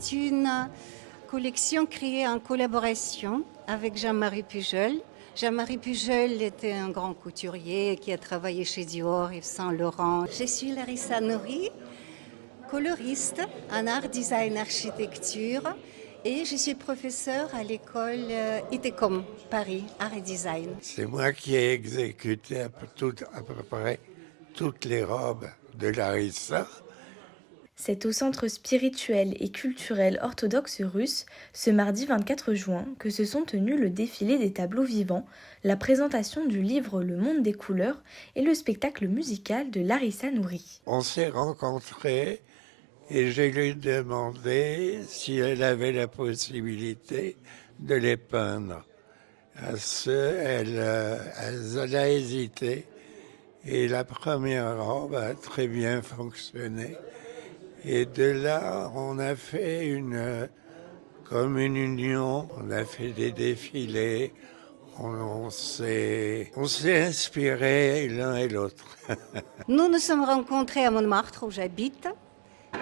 C'est une collection créée en collaboration avec Jean-Marie Pujol. Jean-Marie Pujol était un grand couturier qui a travaillé chez Dior, Yves Saint Laurent. Je suis Larissa Nouri, coloriste en art, design, architecture et je suis professeure à l'école ITECOM Paris, art et design. C'est moi qui ai exécuté à peu près toutes les robes de Larissa. C'est au Centre spirituel et culturel orthodoxe russe, ce mardi 24 juin, que se sont tenus le défilé des tableaux vivants, la présentation du livre Le Monde des couleurs et le spectacle musical de Larissa Nouri. On s'est rencontrés et je lui ai demandé si elle avait la possibilité de les peindre. Elle a hésité et la première robe a très bien fonctionné. Et de là, on a fait comme une union, on a fait des défilés, on s'est inspirés l'un et l'autre. Nous nous sommes rencontrés à Montmartre où j'habite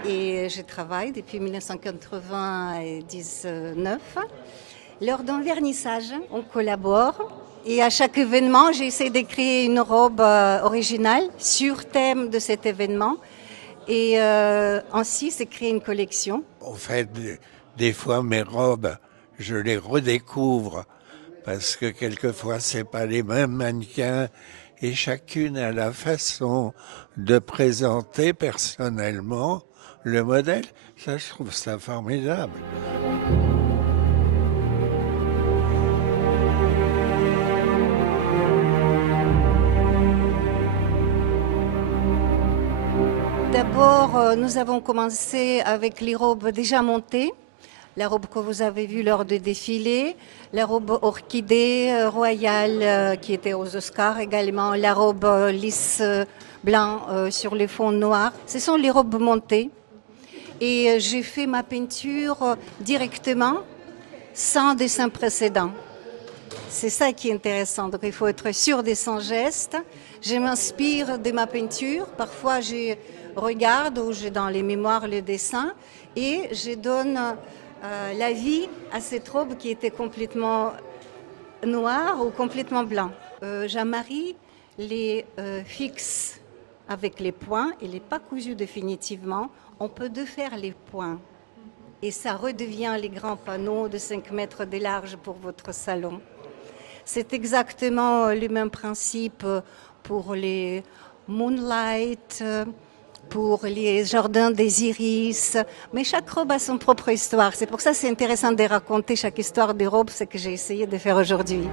et je travaille depuis 1999. Lors d'un vernissage, on collabore et à chaque événement, j'essaie de créer une robe originale sur thème de cet événement. Et ainsi, c'est créer une collection. En fait, des fois, mes robes, je les redécouvre parce que quelquefois, c'est pas les mêmes mannequins et chacune a la façon de présenter personnellement le modèle. Ça, je trouve ça formidable. D'abord, nous avons commencé avec les robes déjà montées. La robe que vous avez vue lors du défilé, la robe orchidée royale qui était aux Oscars également, la robe lisse blanc sur les fonds noirs. Ce sont les robes montées. Et j'ai fait ma peinture directement, sans dessin précédent. C'est ça qui est intéressant. Donc il faut être sûr de son geste. Je m'inspire de ma peinture. Parfois, je regarde ou j'ai dans les mémoires le dessin et je donne la vie à cette robe qui était complètement noire ou complètement blanc. Jean-Marie les fixe avec les points. Il n'est pas cousu définitivement. On peut défaire les points et ça redevient les grands panneaux de 5 mètres de large pour votre salon. C'est exactement le même principe pour les Moonlight, pour les jardins des iris, mais chaque robe a son propre histoire. C'est pour ça que c'est intéressant de raconter chaque histoire des robes, ce que j'ai essayé de faire aujourd'hui.